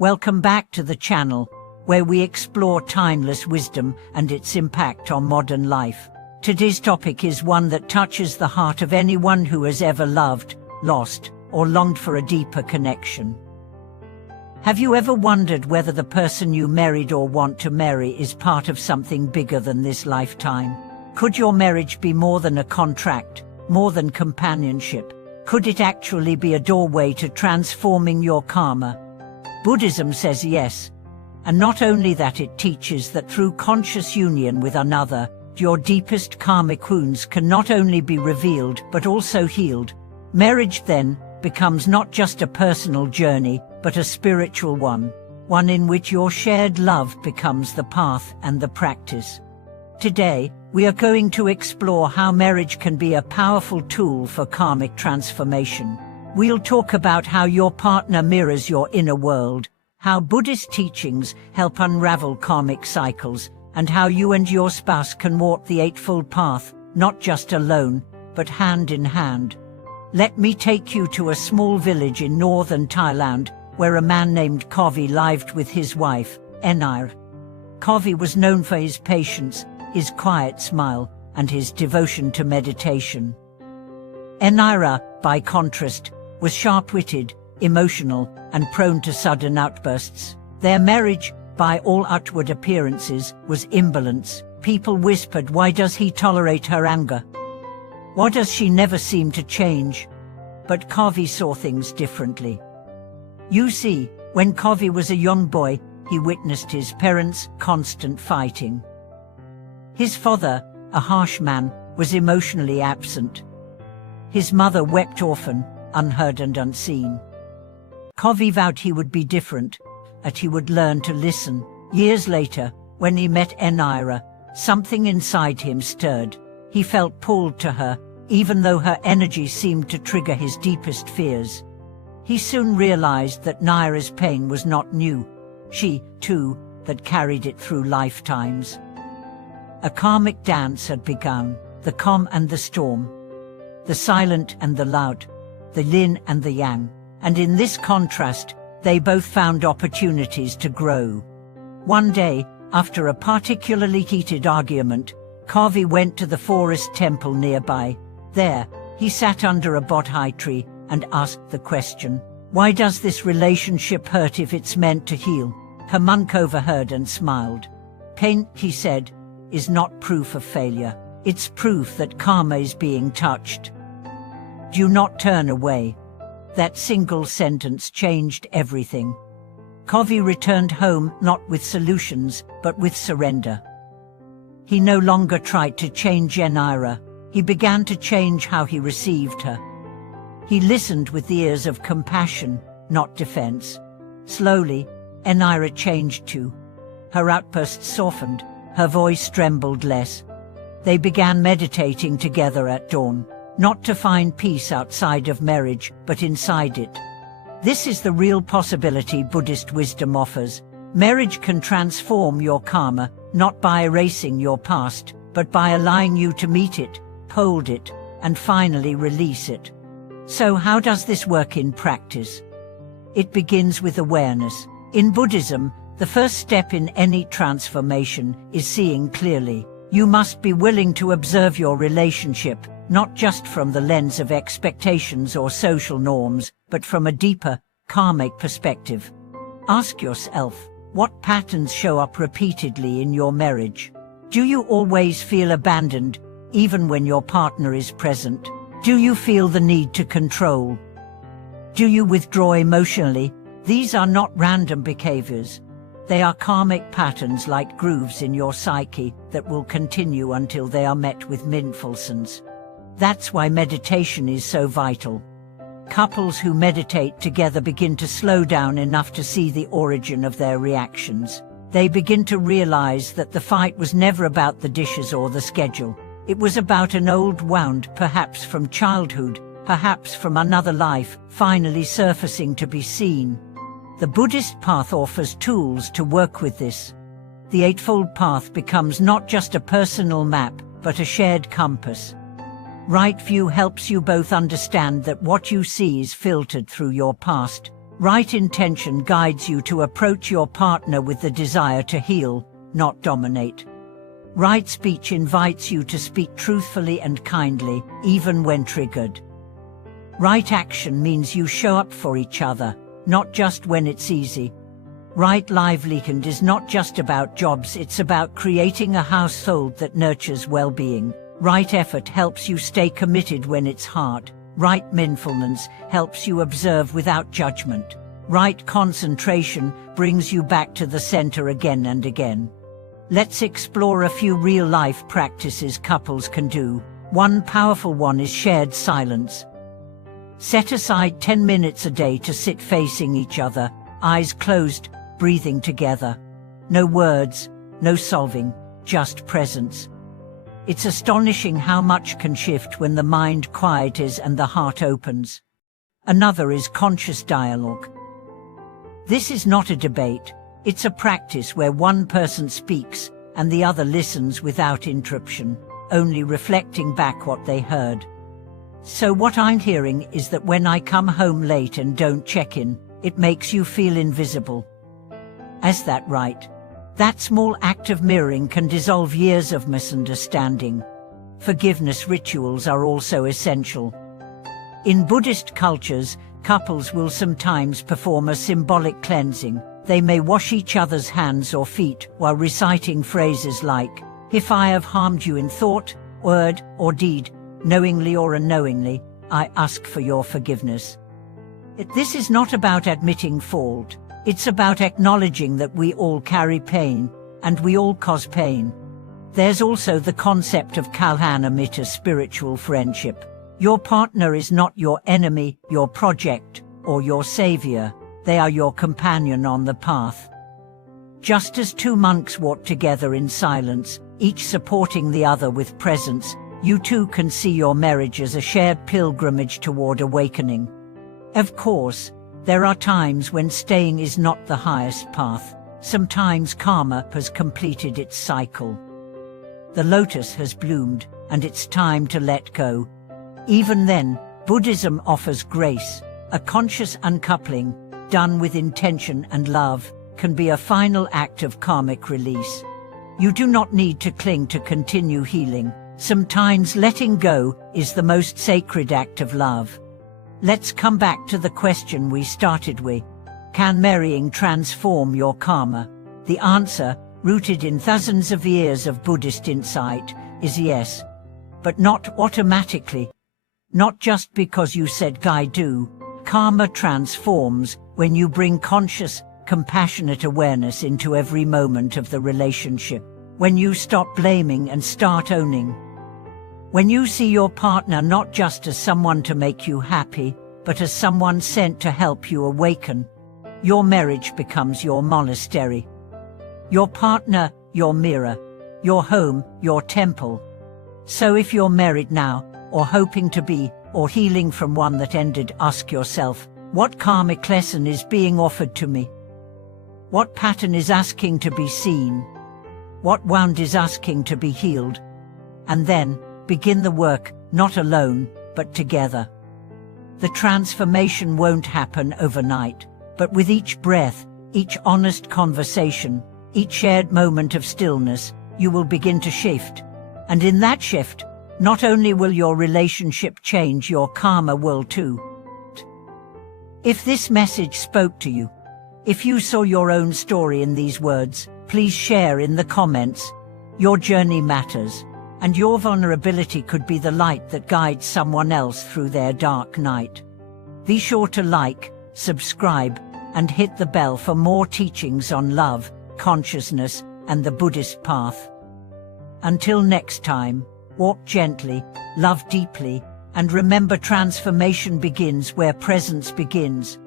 Welcome back to the channel, where we explore timeless wisdom and its impact on modern life. Today's topic is one that touches the heart of anyone who has ever loved, lost, or longed for a deeper connection. Have you ever wondered whether the person you married or want to marry is part of something bigger than this lifetime? Could your marriage be more than a contract, more than companionship? Could it actually be a doorway to transforming your karma? Buddhism says yes. And not only that, it teaches that through conscious union with another, your deepest karmic wounds can not only be revealed but also healed. Marriage then becomes not just a personal journey, but a spiritual one in which your shared love becomes the path and the practice. Today, we are going to explore how marriage can be a powerful tool for karmic transformation. We'll talk about how your partner mirrors your inner world, how Buddhist teachings help unravel karmic cycles, and how you and your spouse can walk the Eightfold Path, not just alone, but hand in hand. Let me take you to a small village in northern Thailand, where a man named Kovi lived with his wife, Enira. Kovi was known for his patience, his quiet smile, and his devotion to meditation. Enira, by contrast, was sharp-witted, emotional, and prone to sudden outbursts. Their marriage, by all outward appearances, was imbalance. People whispered, "Why does he tolerate her anger? Why does she never seem to change?" But Kovi saw things differently. You see, when Kovi was a young boy, he witnessed his parents' constant fighting. His father, a harsh man, was emotionally absent. His mother wept often, unheard and unseen. Kovi vowed he would be different, that he would learn to listen. Years later, when he met Enira, something inside him stirred. He felt pulled to her, even though her energy seemed to trigger his deepest fears. He soon realized that Enira's pain was not new. She, too, had carried it through lifetimes. A karmic dance had begun, the calm and the storm, the silent and the loud, the yin and the yang, and in this contrast, they both found opportunities to grow. One day, after a particularly heated argument, Kovi went to the forest temple nearby. There, he sat under a bodhi tree and asked the question, "Why does this relationship hurt if it's meant to heal?" Her monk overheard and smiled. "Pain," he said, "is not proof of failure. It's proof that karma is being touched. Do not turn away." That single sentence changed everything. Kovi returned home not with solutions, but with surrender. He no longer tried to change Enira. He began to change how he received her. He listened with ears of compassion, not defense. Slowly, Enira changed too. Her outbursts softened, her voice trembled less. They began meditating together at dawn, not to find peace outside of marriage, but inside it. This is the real possibility Buddhist wisdom offers. Marriage can transform your karma, not by erasing your past, but by allowing you to meet it, hold it, and finally release it. So how does this work in practice? It begins with awareness. In Buddhism, the first step in any transformation is seeing clearly. You must be willing to observe your relationship, not just from the lens of expectations or social norms, but from a deeper, karmic perspective. Ask yourself, what patterns show up repeatedly in your marriage? Do you always feel abandoned, even when your partner is present? Do you feel the need to control? Do you withdraw emotionally? These are not random behaviors. They are karmic patterns like grooves in your psyche that will continue until they are met with mindfulness. That's why meditation is so vital. Couples who meditate together begin to slow down enough to see the origin of their reactions. They begin to realize that the fight was never about the dishes or the schedule. It was about an old wound, perhaps from childhood, perhaps from another life, finally surfacing to be seen. The Buddhist path offers tools to work with this. The Eightfold Path becomes not just a personal map, but a shared compass. Right view helps you both understand that what you see is filtered through your past. Right intention guides you to approach your partner with the desire to heal, not dominate. Right speech invites you to speak truthfully and kindly, even when triggered. Right action means you show up for each other, not just when it's easy. Right livelihood is not just about jobs, it's about creating a household that nurtures well-being. Right effort helps you stay committed when it's hard. Right mindfulness helps you observe without judgment. Right concentration brings you back to the center again and again. Let's explore a few real-life practices couples can do. One powerful one is shared silence. Set aside 10 minutes a day to sit facing each other, eyes closed, breathing together. No words, no solving, just presence. It's astonishing how much can shift when the mind quiets and the heart opens. Another is conscious dialogue. This is not a debate, it's a practice where one person speaks and the other listens without interruption, only reflecting back what they heard. So what I'm hearing is that when I come home late and don't check in, it makes you feel invisible. Is that right? That small act of mirroring can dissolve years of misunderstanding. Forgiveness rituals are also essential. In Buddhist cultures, couples will sometimes perform a symbolic cleansing. They may wash each other's hands or feet while reciting phrases like, "If I have harmed you in thought, word, or deed, knowingly or unknowingly, I ask for your forgiveness." This is not about admitting fault. It's about acknowledging that we all carry pain, and we all cause pain. There's also the concept of kalhanamitta, spiritual friendship. Your partner is not your enemy, your project, or your savior. They are your companion on the path. Just as two monks walk together in silence, each supporting the other with presence, you too can see your marriage as a shared pilgrimage toward awakening. Of course, there are times when staying is not the highest path. Sometimes karma has completed its cycle. The lotus has bloomed, and it's time to let go. Even then, Buddhism offers grace. A conscious uncoupling, done with intention and love, can be a final act of karmic release. You do not need to cling to continue healing. Sometimes letting go is the most sacred act of love. Let's come back to the question we started with. Can marrying transform your karma? The answer, rooted in thousands of years of Buddhist insight, is yes. But not automatically. Not just because you said "I do." Karma transforms when you bring conscious, compassionate awareness into every moment of the relationship. When you stop blaming and start owning. When you see your partner not just as someone to make you happy, but as someone sent to help you awaken, your marriage becomes your monastery. Your partner, your mirror. Your home, your temple. So if you're married now, or hoping to be, or healing from one that ended, ask yourself, what karmic lesson is being offered to me? What pattern is asking to be seen? What wound is asking to be healed? And then, begin the work, not alone, but together. The transformation won't happen overnight, but with each breath, each honest conversation, each shared moment of stillness, you will begin to shift. And in that shift, not only will your relationship change, your karma will too. If this message spoke to you, if you saw your own story in these words, please share in the comments. Your journey matters. And your vulnerability could be the light that guides someone else through their dark night. Be sure to like, subscribe, and hit the bell for more teachings on love, consciousness, and the Buddhist path. Until next time, walk gently, love deeply, and remember transformation begins where presence begins.